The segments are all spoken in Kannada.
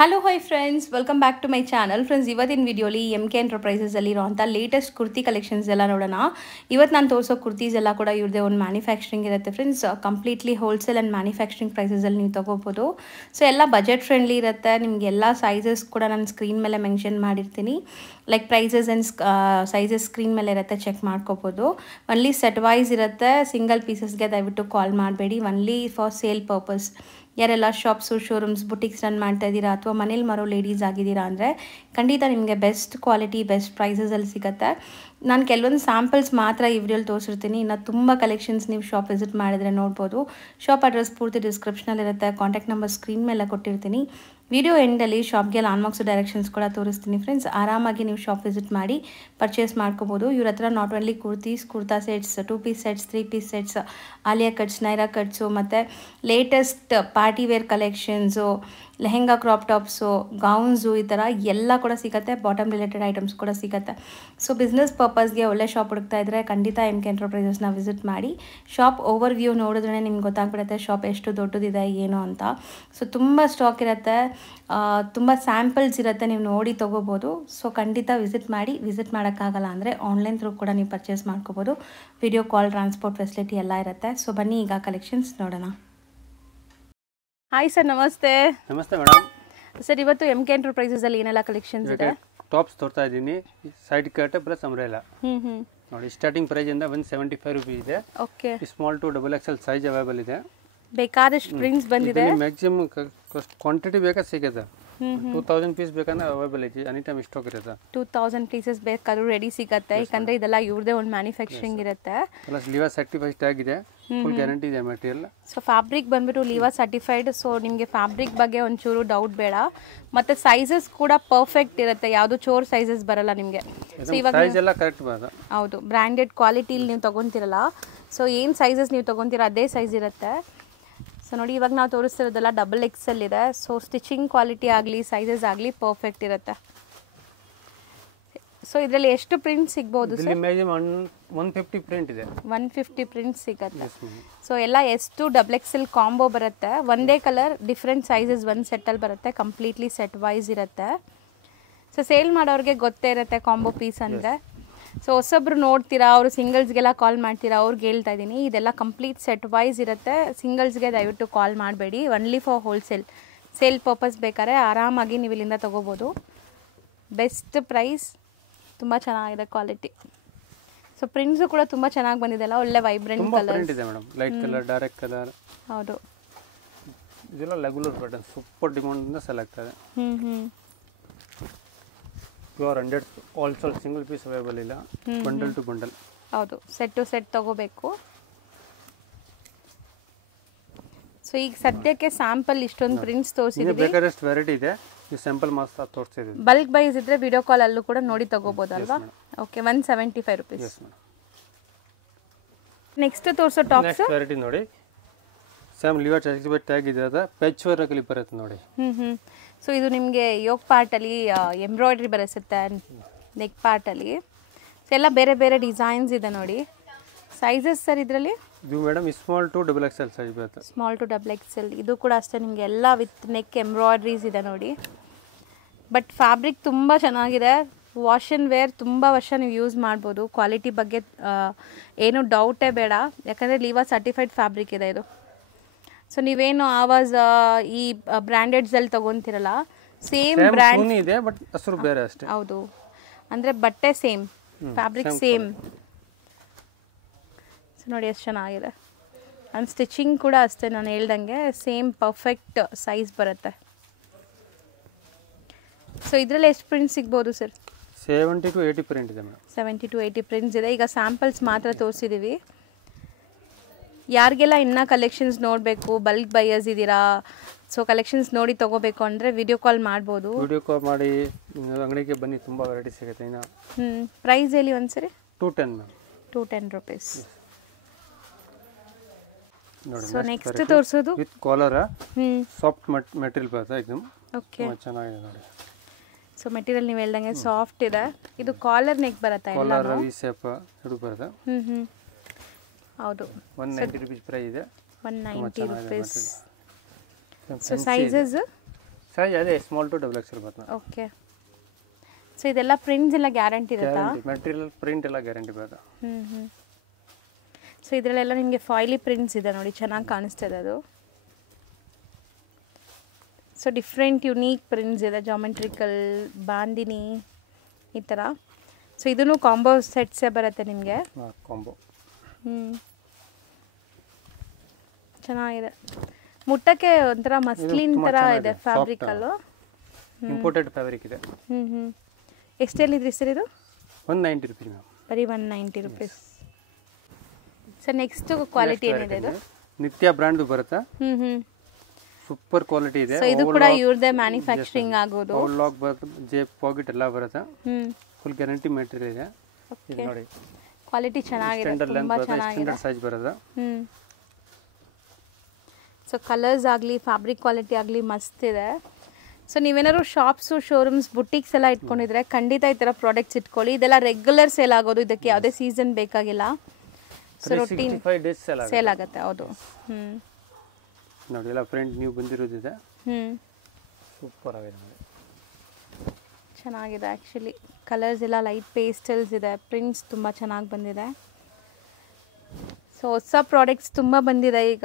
Hello hi friends, welcome back to my channel. Friends, ಇವತ್ತಿನ ವಿಡಿಯೋಲಿ MK ಎಂಟರ್ಪ್ರೈಸಸಲ್ಲಿ ಇರೋಂಥ ಲೇಟೆಸ್ಟ್ ಕುರ್ತಿ ಕಲೆಕ್ಷನ್ಸ್ ಎಲ್ಲ ನೋಡೋಣ. ಇವತ್ತು ನಾನು ತೋರಿಸೋ ಕುರ್ತೀಸ್ ಎಲ್ಲ ಕೂಡ ಇವ್ರದೇ ಒಂದು ಮ್ಯಾನುಫ್ಯಾಕ್ಚರಿಂಗ್ ಇರುತ್ತೆ friends. Completely wholesale and manufacturing ಪ್ರೈಸಸಲ್ಲಿ ನೀವು ತೊಗೋಬೋದು. ಸೊ ಎಲ್ಲ ಬಜೆಟ್ ಫ್ರೆಂಡ್ಲಿ ಇರುತ್ತೆ. ನಿಮಗೆ ಎಲ್ಲ ಸೈಜಸ್ ಕೂಡ ನಾನು ಸ್ಕ್ರೀನ್ ಮೇಲೆ ಮೆನ್ಷನ್ ಮಾಡಿರ್ತೀನಿ. Like prices and sizes screen ಮೇಲೆ ಇರುತ್ತೆ, ಚೆಕ್ ಮಾಡ್ಕೋಬೋದು. ಒನ್ಲಿ ಸೆಟ್ ವೈಸ್ ಇರುತ್ತೆ. ಸಿಂಗಲ್ ಪೀಸಸ್ಗೆ ದಯವಿಟ್ಟು ಕಾಲ್ ಮಾಡಬೇಡಿ. Only for sale purpose. ಯಾರೆಲ್ಲ ಶಾಪ್ಸು, ಶೋರೂಮ್ಸ್, ಬುಟಿಕ್ಸ್ ರನ್ ಮಾಡ್ತಾ ಇದ್ದೀರಾ ಅಥವಾ ಮನೇಲಿ ಮಾರೋ ಲೇಡೀಸ್ ಆಗಿದ್ದೀರಾ ಅಂದರೆ ಖಂಡಿತ ನಿಮಗೆ ಬೆಸ್ಟ್ ಕ್ವಾಲಿಟಿ, ಬೆಸ್ಟ್ ಪ್ರೈಸಸಲ್ಲಿ ಸಿಗುತ್ತೆ. ನಾನು ಕೆಲವೊಂದು ಸ್ಯಾಂಪಲ್ಸ್ ಮಾತ್ರ ಈ ವಿಡಿಯೋಲಿ ತೋರಿಸಿರ್ತೀನಿ. ಇನ್ನು ತುಂಬ ಕಲೆಕ್ಷನ್ಸ್ ನೀವು ಶಾಪ್ ವಿಸಿಟ್ ಮಾಡಿದ್ರೆ ನೋಡ್ಬೋದು. ಶಾಪ್ ಅಡ್ರೆಸ್ ಪೂರ್ತಿ ಡಿಸ್ಕ್ರಿಪ್ಷನಲ್ಲಿರುತ್ತೆ. ಕಾಂಟ್ಯಾಕ್ಟ್ ನಂಬರ್ ಸ್ಕ್ರೀನ್ ಮೇಲೆ ಕೊಟ್ಟಿರ್ತೀನಿ. ವಿಡಿಯೋ ಎಂಡಲ್ಲಿ ಶಾಪ್ಗೆ ಲಾನ್ಮಾರ್ಕ್ಸ್ ಡೈರೆಕ್ಷನ್ಸ್ ಕೂಡ ತೋರಿಸ್ತೀನಿ ಫ್ರೆಂಡ್ಸ್. ಆರಾಮಾಗಿ ನೀವು ಶಾಪ್ ವಿಸಿಟ್ ಮಾಡಿ ಪರ್ಚೇಸ್ ಮಾಡ್ಕೋಬೋದು. ಇವ್ರ ಹತ್ರ not only kurtis, kurta sets, 2 piece sets, 3 piece sets, Alia cuts, Naira cuts ಮತ್ತು latest party wear collections, lehenga, crop tops, gowns, ಈ ಥರ ಎಲ್ಲ ಕೂಡ ಸಿಗುತ್ತೆ. ಬಾಟಮ್ ರಿಲೇಟೆಡ್ ಐಟಮ್ಸ್ ಕೂಡ ಸಿಗುತ್ತೆ. ಸೊ ಬಿಸ್ನೆಸ್ ಪರ್ಪಸ್ಗೆ ಒಳ್ಳೆ ಶಾಪ್ ಹುಡುಕ್ತಾ ಇದ್ದರೆ ಖಂಡಿತ MK ಎಂಟರ್ಪ್ರೈಸಸ್ನ ವಿಸಿಟ್ ಮಾಡಿ. ಶಾಪ್ ಓವರ್ ವ್ಯೂ ನೋಡಿದ್ರೆ ನಿಮ್ಗೆ ಗೊತ್ತಾಗ್ಬಿಡುತ್ತೆ ಶಾಪ್ ಎಷ್ಟು ದೊಡ್ಡದಿದೆ ಏನು ಅಂತ. ಸೊ ತುಂಬ ಸ್ಟಾಕ್ ಇರುತ್ತೆ, ತುಂಬ ಸ್ಯಾಂಪಲ್ಸ್ ಇರುತ್ತೆ, ನೀವು ನೋಡಿ ತೊಗೋಬೋದು. ಸೊ ಖಂಡಿತ ವಿಸಿಟ್ ಮಾಡಿ. ವಿಸಿಟ್ ಮಾಡೋಕ್ಕಾಗಲ್ಲ ಅಂದರೆ ಆನ್ಲೈನ್ ಥ್ರೂ ಕೂಡ ನೀವು ಪರ್ಚೇಸ್ ಮಾಡ್ಕೋಬೋದು. ವಿಡಿಯೋ ಕಾಲ್, ಟ್ರಾನ್ಸ್ಪೋರ್ಟ್ ಫೆಸಿಲಿಟಿ ಎಲ್ಲ ಇರುತ್ತೆ. ಸೊ ಬನ್ನಿ ಈಗ ಕಲೆಕ್ಷನ್ಸ್ ನೋಡೋಣ. Hi sir, namaste. Namaste madam. Sir, ಇವತ್ತು MK ಎಂಟರ್ಪ್ರೈಸಸಲ್ಲಿ ಏನೆಲ್ಲ ಕಲೆಕ್ಷನ್ಸ್ ಇದೆ? ಟಾಪ್ಸ್ ತೋರ್ತಾ ಇದ್ದೀನಿ, ಸೈಡ್ ಕಟ್ ಪ್ಲಸ್ ಅಂಬ್ರೆಲಾ. ನೋಡಿ, ಸ್ಟಾರ್ಟಿಂಗ್ ಪ್ರೈಸ್ ಇಂದ 175 ರೂಪೀಸ್ ಇದೆ. Okay. Small to XXL size available ಇದೆ. ಬೇಕಾದಷ್ಟು ಪ್ರಿಂಟ್ಸ್ ಬಂದಿದೆ. ಮ್ಯಾಕ್ಸಿಮಮ್ ಕ್ವಾಂಟಿಟಿ ಬೇಕಾದ್ರೆ ಸಿಗುತ್ತೆ. 2000 ಪೀಸ್ ಬೇಕಂದ್ರೆ ಅವೈಲೇಬಲ್ ಇದೆ. ಎನಿ ಟೈಮ್ ಸ್ಟಾಕ್ ಇರುತ್ತೆ. 2000 ಪೀಸಸ್ ಬೇಕಾದ್ರೂ ರೆಡಿ ಸಿಗುತ್ತೆ. ಯಾಕಂದ್ರೆ ಇದೆಲ್ಲ ಇವ್ರದೇ ಒಂದು ಮ್ಯಾನುಫ್ಯಾಕ್ಚರಿಂಗ್ ಇರುತ್ತೆ. ಪ್ಲಸ್ ಲಿವಾ ಸರ್ಟಿಫೈಡ್ ಟ್ಯಾಗ್ ಇದೆ, ಫುಲ್ ಗ್ಯಾರಂಟಿ ಇದೆ ಮೆಟೀರಿಯಲ್. ಸೊ ಫ್ಯಾಬ್ರಿಕ್ ಬಂದ್ಬಿಟ್ಟು ಲಿವಾ ಸರ್ಟಿಫೈಡ್. ಸೊ ನಿಮಗೆ ಫ್ಯಾಬ್ರಿಕ್ ಬಗ್ಗೆ ಒಂಚೂರು ಡೌಟ್ ಬೇಡ. ಮತ್ತೆ ಸೈಜಸ್ ಕೂಡ ಪರ್ಫೆಕ್ಟ್ ಇರುತ್ತೆ, ಯಾವುದು ಚೋರ್ ಸೈಜಸ್ ಬರಲ್ಲ ನಿಮಗೆ. ಸೊ ಇವಾಗ ಸೈಜ್ ಎಲ್ಲ ಕರೆಕ್ಟ್ ಬರುತ್ತೆ. ಹೌದು, ಬ್ರ್ಯಾಂಡೆಡ್ ಕ್ವಾಲಿಟಿಲಿ ನೀವು ತೊಗೊತಿರಲ್ಲ. ಸೊ ಏನು ಸೈಜಸ್ ನೀವು ತೊಗೊತೀರ ಅದೇ ಸೈಜ್ ಇರುತ್ತೆ. ಸೊ ನೋಡಿ, ಇವಾಗ ನಾವು ತೋರಿಸ್ತಿರೋದೆಲ್ಲ XXL ಇದೆ. ಸೊ ಸ್ಟಿಚಿಂಗ್ ಕ್ವಾಲಿಟಿ ಆಗಲಿ, ಸೈಜಸ್ ಆಗಲಿ ಪರ್ಫೆಕ್ಟ್ ಇರುತ್ತೆ. ಸೊ ಇದರಲ್ಲಿ ಎಷ್ಟು ಪ್ರಿಂಟ್ ಸಿಗ್ಬೋದು ಸರ್? 150 ಪ್ರಿಂಟ್ ಇದೆ. 150 ಪ್ರಿಂಟ್ ಸಿಗುತ್ತೆ. ಸೊ ಎಲ್ಲ S2 XXL ಕಾಂಬೋ ಬರುತ್ತೆ. ಒಂದೇ ಕಲರ್ ಡಿಫ್ರೆಂಟ್ ಸೈಜಸ್ ಒಂದು ಸೆಟ್ಟಲ್ಲಿ ಬರುತ್ತೆ. ಕಂಪ್ಲೀಟ್ಲಿ ಸೆಟ್ ವೈಸ್ ಇರುತ್ತೆ. ಸೊ ಸೇಲ್ ಮಾಡೋರಿಗೆ ಗೊತ್ತೇ ಇರುತ್ತೆ ಕಾಂಬೋ ಪೀಸ್ ಅಂದರೆ. ಸೊ ಹೊಸೊಬ್ರು ನೋಡ್ತೀರಾ, ಅವರು ಸಿಂಗಲ್ಸ್ಗೆಲ್ಲ ಕಾಲ್ ಮಾಡ್ತೀರಾ, ಅವ್ರಿಗೆ ಹೇಳ್ತಾ ಇದ್ದೀನಿ, ಇದೆಲ್ಲ ಕಂಪ್ಲೀಟ್ ಸೆಟ್ ವೈಸ್ ಇರುತ್ತೆ. ಸಿಂಗಲ್ಸ್ಗೆ ದಯವಿಟ್ಟು ಕಾಲ್ ಮಾಡಬೇಡಿ. Only for wholesale, sale purpose ಬೇಕಾದ್ರೆ ಆರಾಮಾಗಿ ನೀವು ಇಲ್ಲಿಂದ ತೊಗೋಬೋದು. ಬೆಸ್ಟ್ ಪ್ರೈಸ್, ತುಂಬ ಚೆನ್ನಾಗಿದೆ ಕ್ವಾಲಿಟಿ. ಸೊ ಪ್ರಿಂಟ್ಸು ಕೂಡ ತುಂಬ ಚೆನ್ನಾಗಿ ಬಂದಿದೆ ಅಲ್ಲ, ಒಳ್ಳೆ ವೈಬ್ರೆಂಟ್ ಕಲರ್ ಇದೆ ಮೇಡಮ್. Light colour, dark colour. ಹೌದು, ಇದೆಲ್ಲ ರೆಗ್ಯುಲರ್ ಪ್ಯಾಟರ್ನ್, ಸೂಪರ್ ಡಿಮಾಂಡ್ ಇಂದ ಸೆಲ್ ಆಗ್ತದೆ. Pure 100 also single piece available ಇಲ್ಲ, ಬಂಡಲ್ ಟು ಬಂಡಲ್. ಹೌದು, ಸೆಟ್ ಟು ಸೆಟ್ ತಗೋಬೇಕು. ಸೊ ಈಗ ಸದ್ಯಕ್ಕೆ ಸ್ಯಾಂಪಲ್ ಇಷ್ಟೊಂದು ಪ್ರಿಂಟ್ಸ್ ತೋರಿಸಿದ್ವಿ. ಬೇಕಾದಷ್ಟು ವೆರೈಟಿ ಇದೆ, ಈ ಸ್ಯಾಂಪಲ್ ಮಾತ್ರ ತೋರಿಸ್ತಿದ್ದೀವಿ. ಬಲ್ಕ್ ಬೈಸ್ ಇದ್ರೆ ವಿಡಿಯೋ ಕಾಲ್ ಅಲ್ಲೂ ಕೂಡ ನೋಡಿ ತಗೋಬೋದಲ್ವಾ? Okay, 175 rupees. ನೆಕ್ಸ್ಟ್ ತೋರಿಸೋ ಟಾಪ್ಸ್ ವೆರೈಟಿ ನೋಡಿ, ಸೇಮ್ ಲಿವರ್ ಟ್ಯಾಗ್ ಇದೆ, ಅದು ಪೆಚ್ ವರ್ಕ್ ಅಲ್ಲಿ ಬರುತ್ತೆ ನೋಡಿ. ಸೊ ಇದು ನಿಮಗೆ ಯೋಗ್ ಪಾರ್ಟಲ್ಲಿ ಎಂಬ್ರಾಯ್ಡ್ರಿ ಬರೆಸುತ್ತೆ, ನೆಕ್ ಪಾರ್ಟಲ್ಲಿ. ಸೊ ಎಲ್ಲ ಬೇರೆ ಬೇರೆ ಡಿಸೈನ್ಸ್ ಇದೆ ನೋಡಿ. ಸೈಜಸ್ ಸರ್ ಇದರಲ್ಲಿ? ಇದು madam small to XXL size ಬರುತ್ತೆ. Small to XXL. ಇದು ಕೂಡ ಅಷ್ಟೇ, ನಿಮಗೆ ಎಲ್ಲ ವಿತ್ ನೆಕ್ ಎಂಬ್ರಾಯ್ಡ್ರೀಸ್ ಇದೆ ನೋಡಿ. ಬಟ್ ಫ್ಯಾಬ್ರಿಕ್ ತುಂಬ ಚೆನ್ನಾಗಿದೆ. ವಾಶ್ ಆ್ಯಂಡ್ ವೇರ್ ತುಂಬ ವರ್ಷ ನೀವು ಯೂಸ್ ಮಾಡ್ಬೋದು. ಕ್ವಾಲಿಟಿ ಬಗ್ಗೆ ಏನು ಡೌಟೇ ಬೇಡ, ಯಾಕಂದರೆ ಲಿವಾ ಸರ್ಟಿಫೈಡ್ ಫ್ಯಾಬ್ರಿಕ್ ಇದೆ ಇದು. ಸೊ ನೀವೇನು ಆವಾಜ್ ಈ ಬ್ರ್ಯಾಂಡೆಡ್ಸಲ್ಲಿ ತೊಗೊತಿರಲ್ಲ, ಸೇಮ್ ಬ್ರ್ಯಾಂಡ್ ಇದೆ, ಬಟ್ ಹೆಸರು ಬೇರೆ ಅಷ್ಟೇ. ಹೌದು, ಅಂದರೆ ಬಟ್ಟೆ ಸೇಮ್, ಫ್ಯಾಬ್ರಿಕ್ ಸೇಮ್. ಸೊ ನೋಡಿ ಎಷ್ಟು ಚೆನ್ನಾಗಿದೆ. ಆ್ಯಂಡ್ ಸ್ಟಿಚಿಂಗ್ ಕೂಡ ಅಷ್ಟೇ, ನಾನು ಹೇಳ್ದಂಗೆ ಸೇಮ್ ಪರ್ಫೆಕ್ಟ್ ಸೈಜ್ ಬರುತ್ತೆ. ಸೊ ಇದರಲ್ಲಿ ಎಷ್ಟು ಪ್ರಿಂಟ್ ಸಿಗ್ಬೋದು ಸರ್? 70 to 80 ಪ್ರಿಂಟ್ ಇದೆ ಮೇಡಮ್. 70 to 80 ಪ್ರಿಂಟ್ಸ್ ಇದೆ. ಈಗ ಸ್ಯಾಂಪಲ್ಸ್ ಮಾತ್ರ ತೋರಿಸಿದ್ದೀವಿ. ಯಾರಿಗೆಲ್ಲ ಇನ್ನೂ ಕಲೆಕ್ಷನ್ಸ್ ನೋಡಬೇಕು, ಬಲ್ಕ್ ಬೈಯರ್ಸ್ ಇದ್ದೀರಾ, ಸೊ ಕಲೆಕ್ಷನ್ಸ್ ನೋಡಿ ತೊಗೋಬೇಕು ಅಂದರೆ ವಿಡಿಯೋ ಕಾಲ್ ಮಾಡ್ಬೋದು. ವಿಡಿಯೋ ಕಾಲ್ ಮಾಡಿ ಅಂಗಡಿಗೆ ಬನ್ನಿ, ತುಂಬ ವೆರೈಟಿ ಸಿಗುತ್ತೆ. ಇನ್ನು ಪ್ರೈಸ್ ಹೇಳಿ ಒಂದ್ಸರಿ. 210 ಮ್ಯಾಮ್. 210 ರೂಪೀಸ್. ನೋಡಿ, ಸೊ ನೆಕ್ಸ್ಟ್ ತೋರಿಸೋದು ವಿತ್ ಕಾಲರ್, ಸಾಫ್ಟ್ ಮೆಟೀರಿಯಲ್ ಬರುತ್ತೆ ಎಕ್ದಮ್. ಓಕೆ, ಚೆನ್ನಾಗಿದೆ ನೋಡಿ. ಸೊ ಮೆಟೀರಿಯಲ್ ನೀವು ಹೇಳ್ದಂಗೆ ಸಾಫ್ಟ್ ಇದೆ. ಇದು ಕಾಲರ್ ನೆಕ್ ಬರುತ್ತೆ, ಕಾಲರ್ ವಿ ಶೇಪ್ ಎರಡು ಬರುತ್ತೆ. ಹೌದು, 190 ರೂಪೀಸ್ ಪ್ರೈಸ್ ಇದೆ. 190 ರೂಪೀಸ್. ಸೊ ಸೈಜಸ್ ಸೈಜ್ ಅದೇ ಸ್ಮಾಲ್ ಟು ಡಬಲ್ ಎಕ್ಸೆಲ್ ಬರ್ತದೆ. ಓಕೆ. ಸೊ ಇದೆಲ್ಲ ಪ್ರಿಂಟ್ಸ್ ಎಲ್ಲ ಗ್ಯಾರಂಟಿ ಇರುತ್ತಾ? ಮೆಟೀರಿಯಲ್ ಪ್ರಿಂಟ್ ಎಲ್ಲ ಗ್ಯಾರಂಟಿ ಬರ್ತದೆ. ಸೊ ಇದರಲ್ಲೆಲ್ಲ ನಿಮಗೆ ಫಾಯಿಲಿ ಪ್ರಿಂಟ್ಸ್ ಇದೆ ನೋಡಿ, ಚೆನ್ನಾಗಿ ಕಾಣಿಸ್ತದೆ ಅದು. ಸೊ ಡಿಫ್ರೆಂಟ್ ಯುನೀಕ್ ಪ್ರಿಂಟ್ಸ್ ಇದೆ, ಜಾಮೆಟ್ರಿಕಲ್, ಬಾಂದಿನಿ ಈ ಥರ. ಸೊ ಇದೂ ಕಾಂಬೋ ಸೆಟ್ಸೇ ಬರುತ್ತೆ ನಿಮಗೆ. ಕಾಂಬೋ ಚೆನ್ನಾಗಿದೆ. ಮುಟ್ಟಕ್ಕೆ ಒಂಥರ ಮಸ್ಲಿನ್ ಥರ ಇದೆ ಫ್ಯಾಬ್ರಿಕಲ್ಲು. ಇಂಪೋರ್ಟೆಡ್ ಫ್ಯಾಬ್ರಿಕ್ ಇದೆ. ಎಷ್ಟೆಲ್ಲಿದ್ರಿ ಸರ್ ಇದು? 190 ರೂಪೀಸ್ ಮ್ಯಾಮ್. ಬರೀ 190 ರೂಪೀಸ್. ಸರ್ ನೆಕ್ಸ್ಟ್ ಕ್ವಾಲಿಟಿ ಏನಿದೆ ಇದು? ನಿತ್ಯ ಬ್ರ್ಯಾಂಡ್ ಬರುತ್ತೆ. ಸೂಪರ್ ಕ್ವಾಲಿಟಿ ಇದೆ. ಸೊ ಇದು ಕೂಡ ಇವ್ರದೇ ಮ್ಯಾನುಫ್ಯಾಕ್ಚರಿಂಗ್ ಆಗೋದು. ಓಲ್ ಲಾಕ್ ಬರುತ್ತೆ, ಜೇಬ್ ಪಾಕೆಟ್ ಎಲ್ಲ ಬರುತ್ತೆ. ಫುಲ್ ಗ್ಯಾರಂಟಿ ಮೆಟೀರಿಯಲ್ ಇದೆ. ಇದು ನೋಡಿ ಕ್ವಾಲಿಟಿ ಚೆನ್ನಾಗಿದೆ, ತುಂಬಾ ಚೆನ್ನಾಗಿದೆ. ಸ್ಟ್ಯಾಂಡರ್ಡ್ ಸೈಜ್ ಬರುತ್ತೆ. ಸೊ ಕಲರ್ಸ್ ಆಗಲಿ ಫ್ಯಾಬ್ರಿಕ್ ಕ್ವಾಲಿಟಿ ಆಗಲಿ ಮಸ್ತ್ ಇದೆ. ಸೊ ನೀವೇನಾದ್ರು ಶಾಪ್ಸು, ಶೋರೂಮ್ಸ್, ಬುಟಿಕ್ಸ್ ಎಲ್ಲ ಇಟ್ಕೊಂಡಿದ್ರೆ ಖಂಡಿತ ಈ ಥರ ಪ್ರಾಡಕ್ಟ್ಸ್ ಇಟ್ಕೊಳ್ಳಿ. ಇದೆಲ್ಲ ರೆಗ್ಯುಲರ್ ಸೇಲ್ ಆಗೋದು, ಇದಕ್ಕೆ ಯಾವುದೇ ಸೀಸನ್ ಬೇಕಾಗಿಲ್ಲ. ಸೊ ರೊಟೀನ್ ಸೇಲ್ ಆಗುತ್ತೆ. ಹೌದು. ನೋಡಿ ಎಲ್ಲ ಪ್ರಿಂಟ್ ನೀವು ಬಂದಿರೋದಿದೆ. ಸೂಪರ್ ಆಗಿದೆ ನೋಡಿ, ಚೆನ್ನಾಗಿದೆ. ಆ್ಯಕ್ಚುಲಿ ಕಲರ್ಸ್ ಎಲ್ಲ ಲೈಟ್ ಪೇಸ್ಟಲ್ಸ್ ಇದೆ, ಪ್ರಿಂಟ್ಸ್ ತುಂಬ ಚೆನ್ನಾಗಿ ಬಂದಿದೆ. ಸೊ ಹೊಸ ಪ್ರಾಡಕ್ಟ್ಸ್ ತುಂಬ ಬಂದಿದೆ ಈಗ.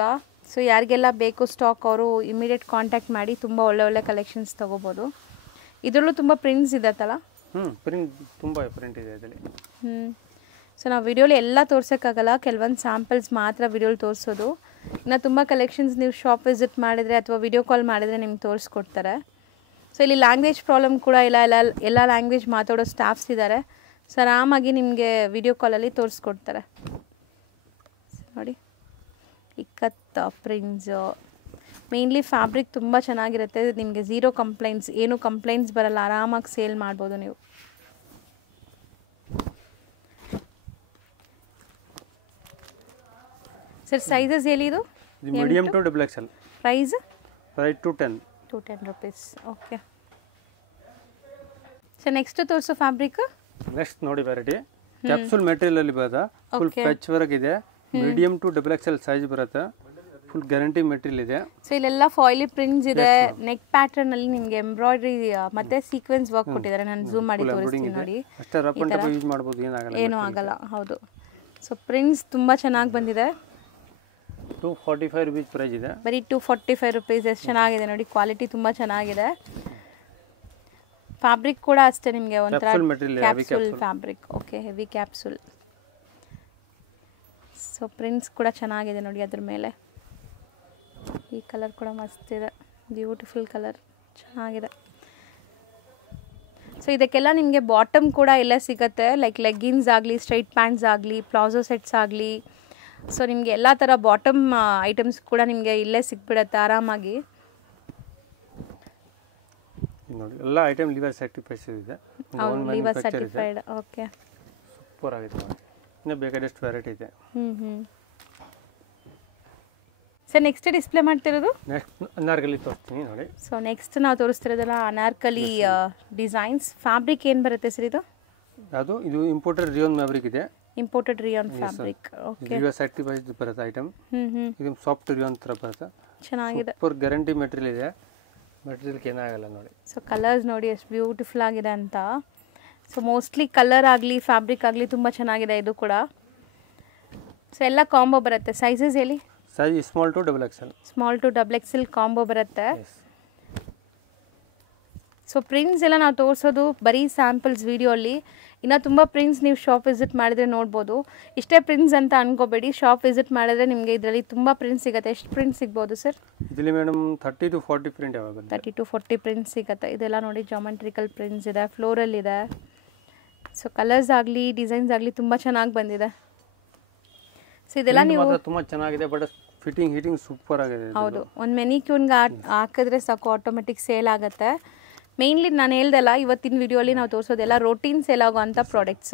ಸೊ ಯಾರಿಗೆಲ್ಲ ಬೇಕು ಸ್ಟಾಕ್ ಅವರು ಇಮಿಡಿಯೇಟ್ ಕಾಂಟ್ಯಾಕ್ಟ್ ಮಾಡಿ, ತುಂಬ ಒಳ್ಳೆ ಕಲೆಕ್ಷನ್ಸ್ ತೊಗೋಬೋದು. ಇದರಲ್ಲೂ ತುಂಬ ಪ್ರಿಂಟ್ಸ್ ಇದೆತ್ತಲ್ಲ? ಪ್ರಿಂಟ್ ತುಂಬ ಪ್ರಿಂಟ್ ಇದೆ ಇದರಲ್ಲಿ. ಸೊ ನಾವು ವಿಡಿಯೋಲಿ ಎಲ್ಲ ತೋರ್ಸೋಕ್ಕಾಗಲ್ಲ, ಕೆಲವೊಂದು ಸ್ಯಾಂಪಲ್ಸ್ ಮಾತ್ರ ವಿಡಿಯೋಲಿ ತೋರಿಸೋದು. ಇನ್ನು ತುಂಬ ಕಲೆಕ್ಷನ್ಸ್ ನೀವು ಶಾಪ್ ವಿಸಿಟ್ ಮಾಡಿದರೆ ಅಥವಾ ವಿಡಿಯೋ ಕಾಲ್ ಮಾಡಿದರೆ ನಿಮ್ಗೆ ತೋರಿಸ್ಕೊಡ್ತಾರೆ. ಸೊ ಇಲ್ಲಿ ಲ್ಯಾಂಗ್ವೇಜ್ ಪ್ರಾಬ್ಲಮ್ ಕೂಡ ಇಲ್ಲ, ಎಲ್ಲ ಲ್ಯಾಂಗ್ವೇಜ್ ಮಾತಾಡೋ ಸ್ಟಾಫ್ಸ್ ಇದ್ದಾರೆ. ಸೊ ಆರಾಮಾಗಿ ನಿಮಗೆ ವಿಡಿಯೋ ಕಾಲಲ್ಲಿ ತೋರಿಸ್ಕೊಡ್ತಾರೆ. ನೋಡಿ ಇಕ್ಕತ್ತ ಪ್ರಿಂಟ್ಸು, ಮೇನ್ಲಿ ಫ್ಯಾಬ್ರಿಕ್ ತುಂಬ ಚೆನ್ನಾಗಿರುತ್ತೆ. ನಿಮಗೆ ಝೀರೋ ಕಂಪ್ಲೇಂಟ್ಸ್, ಏನು ಕಂಪ್ಲೇಂಟ್ಸ್ ಬರಲ್ಲ, ಆರಾಮಾಗಿ ಸೇಲ್ ಮಾಡ್ಬೋದು ನೀವು. ಸರ್ ಸೈಜಸ್ ಹೇಳಿ ಇದು? Medium to double XL. Price? Price 210 rupees. Okay. Sir next ತೋರಿಸೋ ಫ್ಯಾಬ್ರಿಕ್? ನೆಕ್ಸ್ಟ್ ನೋಡಿ ವೆರೈಟಿ ಕ್ಯಾಪ್ಸೂಲ್ ಮೆಟೀರಿಯಲ್ ಅಲ್ಲಿ ಬರುತ್ತೆ. ಫುಲ್ ಪ್ಯಾಚ್ ವರ್ಕ್ ಇದೆ. Medium to double XL size ಬರುತ್ತೆ. ಫುಲ್ ಗ್ಯಾರಂಟಿ ಮೆಟೀರಿಯಲ್ ಇದೆ. ಸೊ ಇಲ್ಲೆಲ್ಲ ಫಾಯಿಲಿ ಪ್ರಿಂಟ್ಸ್ ಇದೆ. ನೆಕ್ ಪ್ಯಾಟರ್ನ್ ಅಲ್ಲಿ ನಿಮಗೆ ಎಂಬ್ರಾಯ್ಡರಿ ಮತ್ತೆ ಸೀಕ್ವೆನ್ಸ್ ವರ್ಕ್ ಕೊಟ್ಟಿದ್ದಾರೆ. ನಾನು ಝೂಮ್ ಮಾಡಿ ತೋರಿಸ್ತೀನಿ ನೋಡಿ. ಅಷ್ಟೇ ರಫ್ ಅಂಡ್ ಟಫ್ ಯೂಸ್ ಮಾಡಬಹುದು, ಏನೂ ಆಗಲ್ಲ. ಹೌದು. ಸೊ ಪ್ರಿಂಟ್ಸ್ ತುಂಬಾ ಚೆನ್ನಾಗಿ ಬಂದಿದೆ. 245 ರೂಪೀಸ್ ಪ್ರೈಸ್ ಇದೆ. ಬರೀ 245 ರೂಪೀಸ್. ಎಷ್ಟು ಚೆನ್ನಾಗಿದೆ ನೋಡಿ, ಕ್ವಾಲಿಟಿ ತುಂಬ ಚೆನ್ನಾಗಿದೆ. ಫ್ಯಾಬ್ರಿಕ್ ಕೂಡ ಅಷ್ಟೇ ನಿಮಗೆ ಒಂಥರ capsule fabric. Okay, heavy capsule. So prints ಕೂಡ ಚೆನ್ನಾಗಿದೆ ನೋಡಿ ಅದ್ರ ಮೇಲೆ. ಈ ಕಲರ್ ಕೂಡ ಮಸ್ತ್ ಇದೆ, ಬ್ಯೂಟಿಫುಲ್ ಕಲರ್, ಚೆನ್ನಾಗಿದೆ. ಸೊ ಇದಕ್ಕೆಲ್ಲ ನಿಮಗೆ ಬಾಟಮ್ ಕೂಡ ಇಲ್ಲೇ ಸಿಗುತ್ತೆ, ಲೈಕ್ ಲೆಗ್ಗಿನ್ಸ್ ಆಗಲಿ, ಸ್ಟ್ರೈಟ್ ಪ್ಯಾಂಟ್ಸ್ ಆಗಲಿ, ಪ್ಲಾಜೋ ಸೆಟ್ಸ್ ಆಗಲಿ. ಸೊ ನಿಮಗೆ ಎಲ್ಲ ಥರ ಬಾಟಮ್ ಐಟಮ್ಸ್ ಕೂಡ ನಿಮಗೆ ಇಲ್ಲೇ ಸಿಕ್ಬಿಡುತ್ತೆ ಆರಾಮಾಗಿ. ನೋಡಿ ಎಲ್ಲ ಐಟಮ್ ಲಿವರ್ ಸರ್ಟಿಫೈಡ್ ಇದೆ. ಹೌದು, ಲಿವರ್ ಸರ್ಟಿಫೈಡ್. ಓಕೆ, ಸೂಪರ್ ಆಗಿದೆ ನೋಡಿ. ಇನ್ನು ಬೇಕಾದಷ್ಟು ವೆರೈಟಿ ಇದೆ. ಸರ್ ನೆಕ್ಸ್ಟ್ ಡಿಸ್ಪ್ಲೇ ಮಾಡ್ತಿರೋದು? ನೆಕ್ಸ್ಟ್ ಅನಾರ್ಕಲಿ ತೋರಿಸ್ತೀನಿ ನೋಡಿ. ಸೊ ನೆಕ್ಸ್ಟ್ ನಾವು ತೋರಿಸ್ತಿರೋದಲ್ಲ ಅನಾರ್ಕಲಿ ಡಿಸೈನ್ಸ್. ಫ್ಯಾಬ್ರಿಕ್ ಏನು ಬರುತ್ತೆ ಸರ್ ಇದು? ಇದು ಇಂಪೋರ್ಟೆಡ್ ರಿಯಾನ್ ಫ್ಯಾಬ್ರಿಕ್ ಇದೆ. Imported rayon fabric. Okay, liver certified ಬರುತ್ತೆ ಐಟಮ್. ಇದು ಸಾಫ್ಟ್ ರಿಯಾನ್ ತರ ಬರುತ್ತೆ. ಚೆನ್ನಾಗಿದೆ. ಸೂಪರ್ ಗ್ಯಾರಂಟಿ ಮೆಟೀರಿಯಲ್ ಇದೆ. ಮೆಟೀರಿಯಲ್ಗೆ ಏನಾಗಲ್ಲ ನೋಡಿ. ಸೊ ಕಲರ್ಸ್ ನೋಡಿ ಎಷ್ಟು ಬ್ಯೂಟಿಫುಲ್ ಆಗಿದೆ ಅಂತ. ಸೊ ಮೋಸ್ಟ್ಲಿ ಕಲರ್ ಆಗಲಿ ಫ್ಯಾಬ್ರಿಕ್ ಆಗಲಿ ತುಂಬ ಚೆನ್ನಾಗಿದೆ ಇದು ಕೂಡ. ಸೊ ಎಲ್ಲ ಕಾಂಬೋ ಬರುತ್ತೆ. ಸೈಜಸ್ ಹೇಳಿ? Size small to double XL. Small to double XL combo ಬರುತ್ತೆ. ಸೊ ಪ್ರಿಂಟ್ಸ್ ಎಲ್ಲ ನಾವು ತೋರಿಸೋದು ಬರೀ ಸ್ಯಾಂಪಲ್ಸ್ ವಿಡಿಯೋಲಿ. ಇನ್ನು ತುಂಬ ಪ್ರಿಂಟ್ಸ್ ನೀವು ಶಾಪ್ ವಿಸಿಟ್ ಮಾಡಿದ್ರೆ ನೋಡ್ಬೋದು. ಇಷ್ಟೇ ಪ್ರಿಂಟ್ಸ್ ಅಂತ ಅನ್ಕೋಬೇಡಿ, ಶಾಪ್ ವಿಸಿಟ್ ಮಾಡಿದ್ರೆ ನಿಮಗೆ ಇದರಲ್ಲಿ ತುಂಬ ಪ್ರಿಂಟ್ಸ್ ಸಿಗುತ್ತೆ. ಎಷ್ಟು ಪ್ರಿಂಟ್ ಸಿಗ್ಬೋದು ಸರ್? ಇದರಲ್ಲಿ ಮೇಡಮ್ 30 to 40 ಪ್ರಿಂಟ್ ಯಾವಾಗ 30 to 40 ಪ್ರಿಂಟ್ಸ್ ಸಿಗುತ್ತೆ. ಇದೆಲ್ಲ ನೋಡಿ ಜಾಮೆಟ್ರಿಕಲ್ ಪ್ರಿಂಟ್ಸ್ ಇದೆ, ಫ್ಲೋರಲ್ ಇದೆ. ಸೊ ಕಲರ್ಸ್ ಆಗಲಿ ಡಿಸೈನ್ಸ್ ಆಗಲಿ ತುಂಬ ಚೆನ್ನಾಗಿ ಬಂದಿದೆ. ಸೊ ಇದೆಲ್ಲ ನೀವು ತುಂಬ ಚೆನ್ನಾಗಿದೆ, ಬಟ್ ಫಿಟ್ಟಿಂಗ್ ಹೀಟಿಂಗ್ ಸೂಪರ್ ಆಗಿದೆ. ಹೌದು, ಒಂದು ಮೆನಿಕ್ಯೂನ್ಗೆ ಹಾಕಿದ್ರೆ ಸಾಕು ಆಟೋಮೆಟಿಕ್ ಸೇಲ್ ಆಗುತ್ತೆ. ಮೇನ್ಲಿ ನಾನು ಹೇಳ್ದಲ್ಲ, ಇವತ್ತಿನ ವಿಡಿಯೋಲಿ ನಾವು ತೋರಿಸೋದೆಲ್ಲ ರೋಟೀನ್ ಸೇಲ್ ಆಗೋವಂಥ ಪ್ರಾಡಕ್ಟ್ಸ್,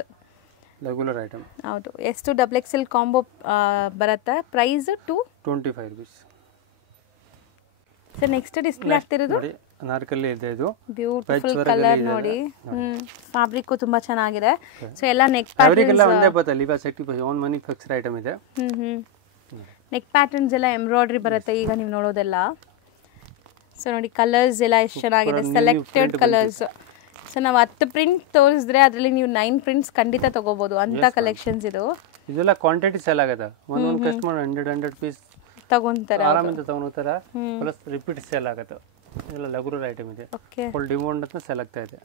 ರೆಗ್ಯುಲರ್ ಐಟಮ್. ಹೌದು. ಎಷ್ಟು ಡಬಲ್ ಎಕ್ಸೆಲ್ ಕಾಂಬೋ ಬರುತ್ತೆ? Price 225 rupees. Sir next display ಆಗ್ತಿರೋದು ನೋಡಿ ಅನಾರ್ಕಲಿ ಇದೆ. ಇದು ಬ್ಯೂಟಿಫುಲ್ ಕಲರ್ ನೋಡಿ. ಫ್ಯಾಬ್ರಿಕ್ ತುಂಬಾ ಚೆನ್ನಾಗಿದೆ. ಸೊ ಎಲ್ಲ ನೆಕ್ ಫ್ಯಾಬ್ರಿಕ್ ಎಲ್ಲ ಒಂದೇ ಬರುತ್ತೆ. Liver certified own manufacture item ಇದೆ. ನೆಕ್ ಪ್ಯಾಟರ್ನ್ಸ್ ಎಲ್ಲ ಎಂಬ್ರಾಯ್ಡ್ರಿ ಬರುತ್ತೆ ಈಗ ನೀವು ನೋಡೋದೆಲ್ಲ. ಸೊ ನೋಡಿ ಕಲರ್ಸ್ ಎಲ್ಲ ಎಷ್ಟು ಚೆನ್ನಾಗಿದೆ, ಸೆಲೆಕ್ಟೆಡ್ ಕಲರ್ಸ್. ಸೊ ನಾವು 10 ಪ್ರಿಂಟ್ ತೋರಿಸಿದ್ರೆ ಅದರಲ್ಲಿ ನೀವು 9 ಪ್ರಿಂಟ್ಸ್ ಖಂಡಿತ ತಗೋಬಹುದು ಅಂತ ಕಲೆಕ್ಷನ್ಸ್ ಇದು. ಇದೆಲ್ಲ ಕ್ವಾಂಟಿಟಿ ಸೇಲ್ ಆಗುತ್ತೆ, ಒಂದೊಂದು ಕಸ್ಟಮರ್ 100 ಪೀಸ್ ತಗೊಂತಾರೆ, ಆರಾಮಿಂದ ತಗೊಂತಾರೆ, ಪ್ಲಸ್ ರಿಪೀಟ್ ಸೇಲ್ ಆಗುತ್ತೆ. ಇದೆಲ್ಲ ಲಗ್ಜರಿ ಐಟಮ್ ಇದೆ, ಫುಲ್ ಡಿಮಾಂಡ್ ಅಂತ ಸೇಲ್ ಆಗ್ತಾ ಇದೆ.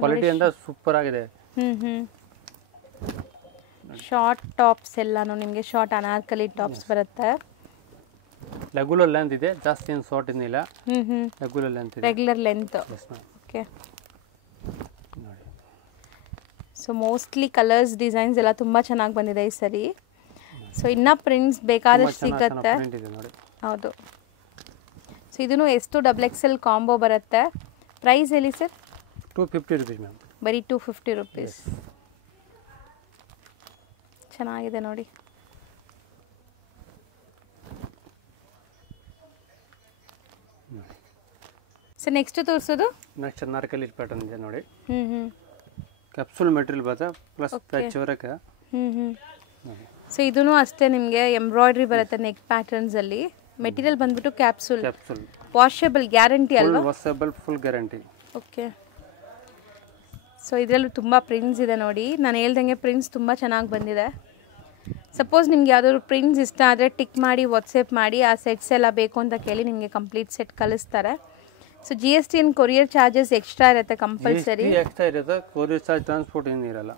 ಕ್ವಾಲಿಟಿ ಅಂತ ಸೂಪರ್ ಆಗಿದೆ. ಶಾರ್ಟ್ ಟಾಪ್ಸ್ ಎಲ್ಲಾನು ನಿಮಗೆ ಶಾರ್ಟ್ ಅನಾರ್ಕಲಿ ಟಾಪ್ಸ್ ಬರುತ್ತೆ. ರೆಗ್ಯುಲರ್ ಲೆಂತ್ ಇದೆ, ಜಾಸ್ತಿ ಏನು ಶಾರ್ಟ್ ಏನಿಲ್ಲ, ರೆಗ್ಯುಲರ್ ಲೆಂತ್ ಇದೆ, regular length. Okay. So mostly colours designs ಎಲ್ಲ ತುಂಬ ಚೆನ್ನಾಗಿ ಬಂದಿದೆ ಈ ಸರಿ. ಸೊ ಇನ್ನೂ ಪ್ರಿಂಟ್ಸ್ ಬೇಕಾದಷ್ಟು ಸಿಗುತ್ತೆ. ಹೌದು. ಸೊ ಇದನ್ನು ಎಷ್ಟು XXL ಕಾಂಬೋ ಬರುತ್ತೆ. ಪ್ರೈಸ್ ಹೇಳಿ ಸರ್? 250 rupees ma'am. ಬರೀ 250 rupees. ಚೆನ್ನಾಗಿದೆ ನೋಡಿ. ಸೊ ನೆಕ್ಸ್ಟ್ ತೋರಿಸೋದು ನೆಕ್ಸ್ಟ್ ಅನಾರ್ಕಲಿ ಪ್ಯಾಟರ್ನ್ ಇದೆ ನೋಡಿ. ಕ್ಯಾಪ್ಸೂಲ್ ಮೆಟೀರಿಯಲ್ ಬರುತ್ತೆ, ಪ್ಲಸ್ ಪ್ಯಾಚ್ ವರ್ಕ್. ಸೊ ಇದೂ ಅಷ್ಟೇ ನಿಮಗೆ ಎಂಬ್ರಾಯ್ಡ್ರಿ ಬರುತ್ತೆ ನೆಕ್ ಪ್ಯಾಟರ್ನ್ಸ್ ಅಲ್ಲಿ. ಮೆಟೀರಿಯಲ್ ಬಂದ್ಬಿಟ್ಟು ಕ್ಯಾಪ್ಸೂಲ್, ವಾಷಬಲ್, ಗ್ಯಾರಂಟಿ ಅಲ್ವಾ? Washable, full guarantee. Okay. So ಇದರಲ್ಲೂ ತುಂಬ ಪ್ರಿಂಟ್ಸ್ ಇದೆ ನೋಡಿ. ನಾನು ಹೇಳ್ದಂಗೆ ಪ್ರಿಂಟ್ಸ್ ತುಂಬ ಚೆನ್ನಾಗಿ ಬಂದಿದೆ. ಸಪೋಸ್ ನಿಮ್ಗೆ ಯಾವುದಾದ್ರು ಪ್ರಿಂಟ್ಸ್ ಇಷ್ಟ ಆದರೆ ಟಿಕ್ ಮಾಡಿ ವಾಟ್ಸಪ್ ಮಾಡಿ, ಆ ಸೆಟ್ಸ್ ಎಲ್ಲ ಬೇಕು ಅಂತ ಕೇಳಿ ನಿಮಗೆ ಕಂಪ್ಲೀಟ್ ಸೆಟ್ ಕಳಿಸ್ತಾರೆ. So GST and courier charges extra ಇರುತ್ತೆ ಕಂಪಲ್ಸರಿ. ಎಕ್ಸ್ಟ್ರಾ ಇರುತ್ತೆ, ಕೊರಿಯರ್ ಚಾರ್ಜ್, ಟ್ರಾನ್ಸ್ಪೋರ್ಟ್ ಏನಿರಲ್ಲ.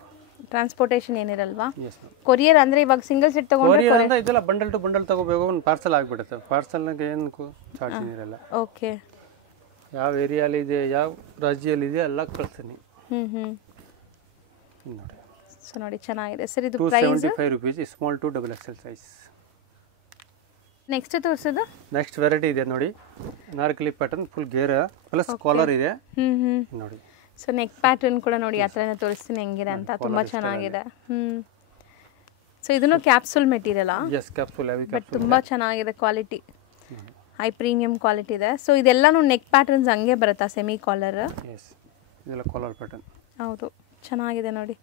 ಟ್ರಾನ್ಸ್ಪೋರ್ಟೇಷನ್ ಏನಿರಲ್ವಾ? ಕೊರಿಯರ್ ಅಂದರೆ ಇವಾಗ ಸಿಂಗಲ್ ಸೆಟ್ ತಗೊಂಡ್ರೆ ಇದೆಲ್ಲ ಬಂಡಲ್ ಟು ಬಂಡಲ್ ತಗೋಬೇಕು, ಒಂದು ಪಾರ್ಸಲ್ ಆಗಿಬಿಡುತ್ತೆ. ಪಾರ್ಸಲ್ನಾಗ ಏನು ಚಾರ್ಜ್ ಏನಿರಲ್ಲ. ಓಕೆ. ಯಾವ ಏರಿಯಾಲಿ ಇದೆ, ಯಾವ ರಾಜ್ಯದಲ್ಲಿ ಇದೆ ಎಲ್ಲ ಕಳಿಸ್ತೀನಿ. ನೋಡಿ. ಸೊ ನೋಡಿ ಚೆನ್ನಾಗಿದೆ ಸರ್. ಇದು price 275 rupees, small to XXL size. Next ತೋರಿಸೋದು ನೆಕ್ಸ್ಟ್ ವೆರೈಟಿ ಇದೆ ನೋಡಿ, ಅನಾರ್ಕಲಿ ಪ್ಯಾಟರ್ನ್, ಫುಲ್ ಗೇರ್ ಪ್ಲಸ್ ಕಾಲರ್ ಇದೆ ನೋಡಿ. ಸೊ ನೆಕ್ ಪ್ಯಾಟರ್ನ್ ಕೂಡ ನೋಡಿ ಆ ಥರನೇ ತೋರಿಸ್ತೀನಿ ಹೆಂಗಿದೆ ಅಂತ, ತುಂಬ ಚೆನ್ನಾಗಿದೆ. ಸೊ ಇದನ್ನು capsule material. Yes, capsule, heavy but ತುಂಬ ಚೆನ್ನಾಗಿದೆ ಕ್ವಾಲಿಟಿ, ಹೈ ಪ್ರೀಮಿಯಂ ಕ್ವಾಲಿಟಿ ಇದೆ. ಸೊ ಇದೆಲ್ಲನೂ ನೆಕ್ ಪ್ಯಾಟರ್ನ್ಸ್ ಹಂಗೆ ಬರುತ್ತಾ, ಸೆಮಿ ಕಾಲರ್? ಎಸ್, ಇದೆಲ್ಲ ಕಾಲರ್ ಪ್ಯಾಟರ್ನ್. ಹೌದು, ಚೆನ್ನಾಗಿದೆ ನೋಡಿ.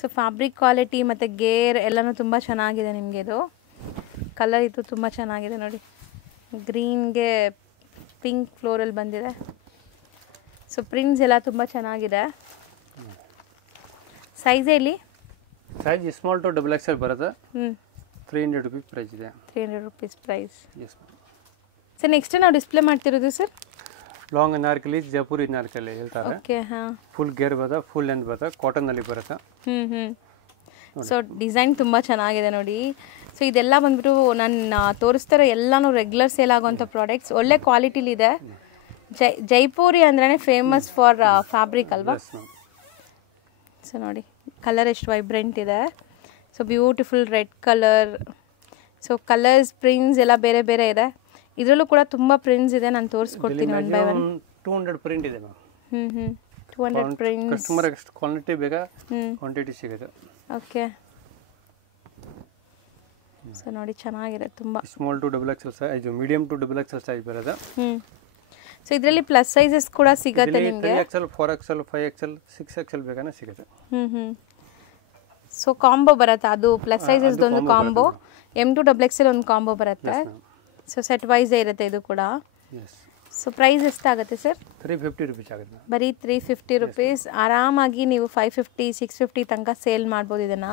ಸೊ ಫ್ಯಾಬ್ರಿಕ್ ಕ್ವಾಲಿಟಿ ಮತ್ತು ಗೇರ್ ಎಲ್ಲನೂ ತುಂಬ ಚೆನ್ನಾಗಿದೆ ನಿಮಗೆ. ಇದು ಕಲರ್ ಇದು ತುಂಬ ಚೆನ್ನಾಗಿದೆ ನೋಡಿ, ಗ್ರೀನ್ಗೆ ಪಿಂಕ್ ಫ್ಲೋರಲ್ಲಿ ಬಂದಿದೆ. ಸೊ ಪ್ರಿಂಟ್ಸ್ ಎಲ್ಲ ತುಂಬ ಚೆನ್ನಾಗಿದೆ. ಸೈಜ್ ಇಲ್ಲಿ ಸೈಜ್ ಸ್ಮಾಲ್ ಟು XXL ಬರುತ್ತೆ. 300 rupees ಪ್ರೈಸ್ ಇದೆ. 300 rupees price. Yes. Sir next ನಾವು ಡಿಸ್ಪ್ಲೇ ಮಾಡ್ತಿರೋದು ಸರ್ ಲಾಂಗ್ ಅನಾರ್ಕಲಿ, ಜೈಪುರಿ ಅನಾರ್ಕಲಿ ಹೇಳ್ತಾರೆ. ಓಕೆ. ಹಾಂ, ಫುಲ್ ಗೇರ್ ಬರುತ್ತೆ, ಫುಲ್ ಲೆಂತ್ ಬರುತ್ತೆ, ಕಾಟನಲ್ಲಿ ಬರುತ್ತೆ. ಸೊ ಡಿಸೈನ್ ತುಂಬ ಚೆನ್ನಾಗಿದೆ ನೋಡಿ. ಸೊ ಇದೆಲ್ಲ ಬಂದ್ಬಿಟ್ಟು ನಾನು ತೋರಿಸ್ತಾರೋ ಎಲ್ಲನೂ ರೆಗ್ಯುಲರ್ ಸೇಲ್ ಆಗುವಂಥ ಪ್ರಾಡಕ್ಟ್ಸ್, ಒಳ್ಳೆ ಕ್ವಾಲಿಟಿಲಿದೆ. ಜೈಪುರಿ ಅಂದ್ರೇ ಫೇಮಸ್ ಫಾರ್ ಫ್ಯಾಬ್ರಿಕ್ ಅಲ್ವಾ? ಸೊ ನೋಡಿ ಕಲರ್ ಎಷ್ಟು ವೈಬ್ರೆಂಟ್ ಇದೆ. So beautiful red colour. So colours, prints ಎಲ್ಲ ಬೇರೆ ಬೇರೆ ಇದೆ. ಇದರಲ್ಲೂ ಕೂಡ ತುಂಬ ಪ್ರಿಂಟ್ಸ್ ಇದೆ, ನಾನು ತೋರಿಸ್ಕೊಡ್ತೀನಿ ಒನ್ ಬೈ ಒನ್. 200 ಪ್ರಿಂಟ್ ಇದೆ ಮ್ಯಾಮ್. 200 ಪ್ರಿಂಟ್ಸ್. ಕಸ್ಟಮರ್ ಎಷ್ಟು ಕ್ವಾಂಟಿಟಿ ಬೇಕಾ ಕ್ವಾಂಟಿಟಿ ಸಿಗುತ್ತೆ. ಓಕೆ. ಸೊ ನೋಡಿ ಚೆನ್ನಾಗಿದೆ ತುಂಬ. Small to XXL size, medium to XXL size ಬರುತ್ತೆ. ಸೊ ಇದರಲ್ಲಿ ಪ್ಲಸ್ ಸೈಜಸ್ ಕೂಡ ಸಿಗುತ್ತೆ ನಿಮಗೆ. 3XL, 4XL, 5XL, 6XL ಬೇಕಾದ್ರೆ ಸಿಗುತ್ತೆ. ಸೊ ಕಾಂಬೋ ಬರುತ್ತೆ, ಅದು ಪ್ಲಸ್ ಸೈಜಸ್ ಒಂದು ಕಾಂಬೋ, M to XXL ಒಂದು ಕಾಂಬೋ ಬರುತ್ತೆ. ಸೊ ಸೆಟ್ ವೈಸೇ ಇರುತ್ತೆ ಇದು ಕೂಡ. ಸೊ ಪ್ರೈಸ್ ಎಷ್ಟಾಗುತ್ತೆ ಸರ್? 350 rupees ಆಗುತ್ತೆ. ಬರೀ 350 rupees. ಆರಾಮಾಗಿ ನೀವು 550, 650 ತನಕ ಸೇಲ್ ಮಾಡ್ಬೋದು ಇದನ್ನು.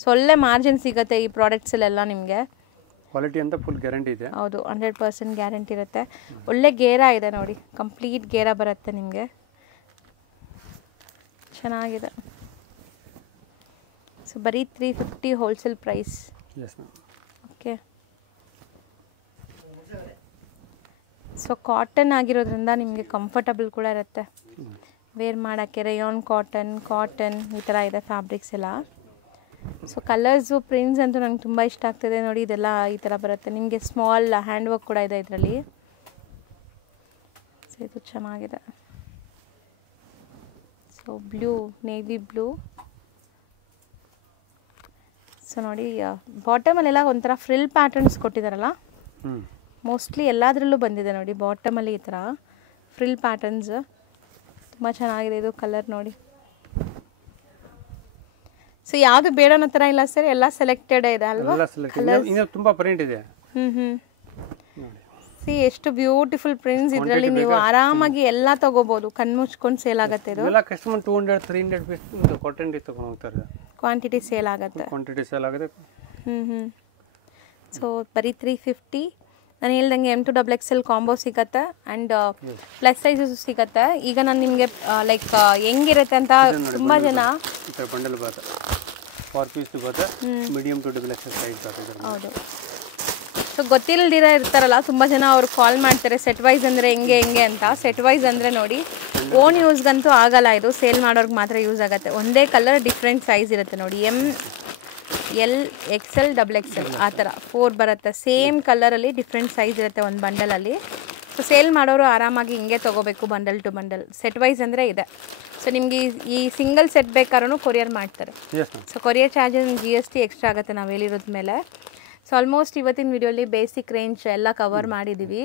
ಸೊ ಒಳ್ಳೆ ಮಾರ್ಜಿನ್ ಸಿಗುತ್ತೆ ಈ ಪ್ರಾಡಕ್ಟ್ಸಲ್ಲೆಲ್ಲ ನಿಮಗೆ. ಕ್ವಾಲಿಟಿ ಅಂತ ಫುಲ್ ಗ್ಯಾರಂಟಿ ಇದೆ. ಹೌದು, 100% ಗ್ಯಾರಂಟಿ ಇರುತ್ತೆ. ಒಳ್ಳೆ ಗೇರ ಇದೆ ನೋಡಿ, ಕಂಪ್ಲೀಟ್ ಗೇರ ಬರುತ್ತೆ ನಿಮಗೆ. ಚೆನ್ನಾಗಿದೆ. ಸೊ ಬರೀ 350 wholesale price. Yes ma'am. Okay. So cotton ಆಗಿರೋದ್ರಿಂದ ನಿಮಗೆ ಕಂಫರ್ಟಬಲ್ ಕೂಡ ಇರುತ್ತೆ ವೇರ್ ಮಾಡೋಕ್ಕೆ. ರೇಯಾನ್ ಕಾಟನ್ ಈ ಥರ ಇದೆ ಫ್ಯಾಬ್ರಿಕ್ಸ್ ಎಲ್ಲ. ಸೊ ಕಲರ್ಸು, ಪ್ರಿಂಟ್ಸ್ ಅಂತೂ ನಂಗೆ ತುಂಬ ಇಷ್ಟ ಆಗ್ತದೆ ನೋಡಿ. ಇದೆಲ್ಲ ಈ ಥರ ಬರುತ್ತೆ ನಿಮಗೆ. ಸ್ಮಾಲ್ ಹ್ಯಾಂಡ್ ವರ್ಕ್ ಕೂಡ ಇದೆ ಇದರಲ್ಲಿ. ಸೊ ಇದು ಚೆನ್ನಾಗಿದೆ. So blue, navy blue. So ನೋಡಿ ಬಾಟಮಲ್ಲೆಲ್ಲ ಒಂಥರ ಫ್ರಿಲ್ ಪ್ಯಾಟರ್ನ್ಸ್ ಕೊಟ್ಟಿದ್ದಾರಲ್ಲ, ಮೋಸ್ಟ್ಲಿ ಎಲ್ಲದರಲ್ಲೂ ಬಂದಿದೆ ನೋಡಿ. ಬಾಟಮಲ್ಲಿ ಈ ಥರ ಫ್ರಿಲ್ ಪ್ಯಾಟರ್ನ್ಸ್ ತುಂಬ ಚೆನ್ನಾಗಿದೆ. ಇದು ಕಲರ್ ನೋಡಿ. ಸೊ ಯಾವುದು ಬೇಡ ಅನ್ನೋ ಥರ ಇಲ್ಲ ಸರ್, ಎಲ್ಲ ಸೆಲೆಕ್ಟೆಡ್ ಇದೆ ಅಲ್ವಾ? ಇನ್ನೂ ತುಂಬ ಪ್ರಿಂಟ್ ಇದೆ. ಸಿ ಎಷ್ಟು ಬ್ಯೂಟಿಫುಲ್ ಪ್ರಿಂಟ್ಸ್. ಇದರಲ್ಲಿ ನೀವು ಆರಾಮಾಗಿ ಎಲ್ಲ ತಗೋಬಹುದು, ಕಣ್ಣು ಮುಚ್ಕೊಂಡು ಸೇಲ್ ಆಗುತ್ತೆ. ಇದು ಎಲ್ಲ ಕಸ್ಟಮರ್ 200 300 ಪೀಸ್ ಕ್ವಾಂಟಿಟಿ ತಗೊಂಡು ಹೋಗ್ತಾರೆ. ಕ್ವಾಂಟಿಟಿ ಸೇಲ್ ಆಗುತ್ತೆ. ಸೊ ಬರೀ 350. ನಾನು ಹೇಳ್ದಂಗೆ M2XXL ಕಾಂಬೋ ಸಿಗುತ್ತೆ ಆ್ಯಂಡ್ ಪ್ಲಸ್ ಸೈಜಸ್ ಸಿಗುತ್ತೆ. ಈಗ ನಾನು ನಿಮಗೆ ಲೈಕ್ ಹೆಂಗಿರುತ್ತೆ ಅಂತ ತುಂಬ ಜನ ಬಂಡಲ್ ಬರುತ್ತೆ, 4 ಪೀಸ್ ಬರುತ್ತೆ, ಮೀಡಿಯಂ ಟು XXL ಸೈಜ್ ಬರುತ್ತೆ. ಹೌದು. ಸೊ ಗೊತ್ತಿಲ್ಲದಿರ ಇರ್ತಾರಲ್ಲ ತುಂಬ ಜನ, ಅವ್ರು ಕಾಲ್ ಮಾಡ್ತಾರೆ ಸೆಟ್ ವೈಸ್ ಅಂದರೆ ಹೆಂಗೆ ಅಂತ. ಸೆಟ್ ವೈಸ್ ಅಂದರೆ ನೋಡಿ, ಓನ್ ಯೂಸ್ಗಂತೂ ಆಗಲ್ಲ, ಇದು ಸೇಲ್ ಮಾಡೋರ್ಗೆ ಮಾತ್ರ ಯೂಸ್ ಆಗುತ್ತೆ. ಒಂದೇ ಕಲರ್ ಡಿಫ್ರೆಂಟ್ ಸೈಜ್ ಇರುತ್ತೆ ನೋಡಿ, ML XL XXL ಆ ಥರ 4 ಬರುತ್ತೆ. ಸೇಮ್ ಕಲರಲ್ಲಿ ಡಿಫ್ರೆಂಟ್ ಸೈಜ್ ಇರುತ್ತೆ ಒಂದು ಬಂಡಲಲ್ಲಿ. ಸೊ ಸೇಲ್ ಮಾಡೋರು ಆರಾಮಾಗಿ ಹಿಂಗೆ ತೊಗೋಬೇಕು, bundle to bundle. Set wise ಅಂದರೆ ಇದೆ. ಸೊ ನಿಮಗೆ ಈ ಸಿಂಗಲ್ ಸೆಟ್ ಬೇಕಾದ್ರೂ ಕೊರಿಯರ್ ಮಾಡ್ತಾರೆ. So courier charges GST extra ಆಗುತ್ತೆ ನಾವು ಹೇಳಿರೋದ ಮೇಲೆ. ಸೊ ಆಲ್ಮೋಸ್ಟ್ ಇವತ್ತಿನ ವಿಡಿಯೋಲಿ ಬೇಸಿಕ್ ರೇಂಜ್ ಎಲ್ಲ ಕವರ್ ಮಾಡಿದ್ದೀವಿ.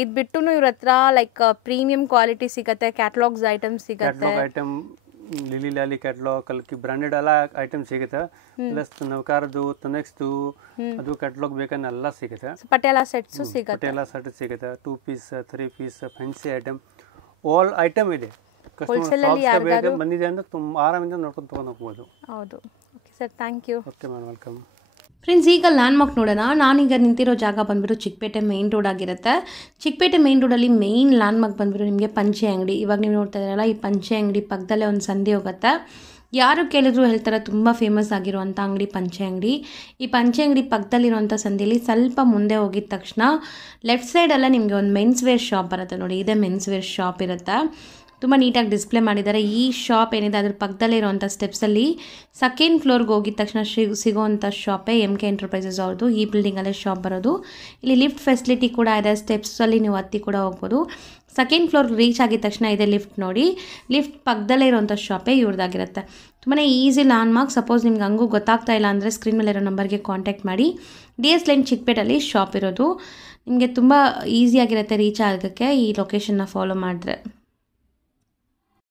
ಇದು ಬಿಟ್ಟು ಇವ್ರ ಹತ್ರ ಲೈಕ್ ಪ್ರೀಮಿಯಂ ಕ್ವಾಲಿಟಿ ಸಿಗುತ್ತೆ, ಕ್ಯಾಟಲಾಗ್ಸ್ ಐಟಮ್ಸ್ ಸಿಗುತ್ತೆ. ಲಿಲಿ ಲಾಲಿ ಕ್ಯಾಟಲಾಗ್, ಕಲ್ಕಿ ಬ್ರಾಂಡೆಡ್ ಎಲ್ಲ ಐಟಮ್ ಸಿಗುತ್ತೆ. ಪ್ಲಸ್ ನವಕಾರದ್ದು, ತನೆಕ್ಸ್ದು ಅದು ಕ್ಯಾಟಲಾಗ್ ಬೇಕನ್ನ ಎಲ್ಲ ಸಿಗುತ್ತೆ. ಪಟೇಲಾ ಸೆಟ್ಸು ಸಿಗುತ್ತೆ. ಪಟೇಲಾ ಸೆಟ್ ಸಿಗುತ್ತೆ, 2 piece 3 piece fancy item, all item ಇದೆ. ಕಸ್ಟಮರ್ ಬಂದಿದೆ ಅಂದ್ರೆ ತುಂಬ ಆರಾಮಿಂದ ನೋಡ್ಕೊಂಡು ತೊಗೊಂಡು ಹೋಗ್ಬೋದು. ಹೌದು. Okay sir, thank you. Okay ma'am, welcome. Friends, ಈಗ ಲ್ಯಾಂಡ್ಮಾರ್ಕ್ ನೋಡೋಣ. ನಾನೀಗ ನಿಂತಿರೋ ಜಾಗ ಬಂದುಬಿಟ್ಟು ಚಿಕ್ಕಪೇಟೆ ಮೇನ್ ರೋಡ್ ಆಗಿರುತ್ತೆ. ಚಿಕ್ಕಪೇಟೆ ಮೇನ್ ರೋಡಲ್ಲಿ ಮೇನ್ ಲ್ಯಾಂಡ್ಮಾರ್ಕ್ ಬಂದುಬಿಟ್ಟು ನಿಮಗೆ ಪಂಚೆ ಅಂಗಡಿ. ಇವಾಗ ನೀವು ನೋಡ್ತಾ ಇದ್ದೀರಲ್ಲ, ಈ ಪಂಚೆ ಅಂಗಡಿ ಪಕ್ಕದಲ್ಲೇ ಒಂದು ಸಂಧಿ ಹೋಗುತ್ತೆ. ಯಾರು ಕೇಳಿದ್ರು ಹೇಳ್ತಾರೆ ತುಂಬ ಫೇಮಸ್ ಆಗಿರುವಂಥ ಅಂಗಡಿ ಪಂಚೆ ಅಂಗಡಿ. ಈ ಪಂಚೆ ಅಂಗಡಿ ಪಕ್ಕದಲ್ಲಿರುವಂಥ ಸಂಧಿಯಲ್ಲಿ ಸ್ವಲ್ಪ ಮುಂದೆ ಹೋಗಿದ ತಕ್ಷಣ ಲೆಫ್ಟ್ ಸೈಡೆಲ್ಲ ನಿಮಗೆ ಒಂದು ಮೆನ್ಸ್ ವೇರ್ ಶಾಪ್ ಬರುತ್ತೆ ನೋಡಿ. ಇದೇ ಮೆನ್ಸ್ ವೇರ್ ಶಾಪ್ ಇರುತ್ತೆ. ತುಂಬ ನೀಟಾಗಿ ಡಿಸ್ಪ್ಲೇ ಮಾಡಿದ್ದಾರೆ. ಈ ಶಾಪ್ ಏನಿದೆ ಅದ್ರ ಪಕ್ಕದಲ್ಲೇ ಇರುವಂಥ ಸ್ಟೆಪ್ಸಲ್ಲಿ ಸೆಕೆಂಡ್ ಫ್ಲೋರ್ಗೆ ಹೋಗಿದ ತಕ್ಷಣ ಸಿಗೋವಂಥ ಶಾಪೇ MK ಎಂಟರ್ಪ್ರೈಸಸ್ ಅವ್ರದ್ದು. ಈ ಬಿಲ್ಡಿಂಗಲ್ಲೇ ಶಾಪ್ ಬರೋದು. ಇಲ್ಲಿ ಲಿಫ್ಟ್ ಫೆಸಿಲಿಟಿ ಕೂಡ ಇದೆ. ಸ್ಟೆಪ್ಸಲ್ಲಿ ನೀವು ಹತ್ತಿ ಕೂಡ ಹೋಗ್ಬೋದು. ಸೆಕೆಂಡ್ ಫ್ಲೋರ್ ರೀಚ್ ಆಗಿದ ತಕ್ಷಣ ಇದೆ ಲಿಫ್ಟ್ ನೋಡಿ. ಲಿಫ್ಟ್ ಪಕ್ಕದಲ್ಲೇ ಇರುವಂಥ ಶಾಪೇ ಇವ್ರದ್ದಾಗಿರುತ್ತೆ. ತುಂಬಾ ಈಸಿ ಲ್ಯಾಂಡ್ಮಾರ್ಕ್. ಸಪೋಸ್ ನಿಮ್ಗೆ ಹಂಗೂ ಗೊತ್ತಾಗ್ತಾ ಇಲ್ಲ ಅಂದರೆ ಸ್ಕ್ರೀನ್ ಮೇಲೆ ಇರೋ ನಂಬರ್ಗೆ ಕಾಂಟ್ಯಾಕ್ಟ್ ಮಾಡಿ. DS ಲೈನ್ ಚಿಕ್ಕಪೇಟಲ್ಲಿ ಶಾಪ್ ಇರೋದು. ನಿಮಗೆ ತುಂಬ ಈಸಿಯಾಗಿರುತ್ತೆ ರೀಚ್ ಆಗೋಕ್ಕೆ ಈ ಲೊಕೇಶನ್ನ ಫಾಲೋ ಮಾಡಿದ್ರೆ.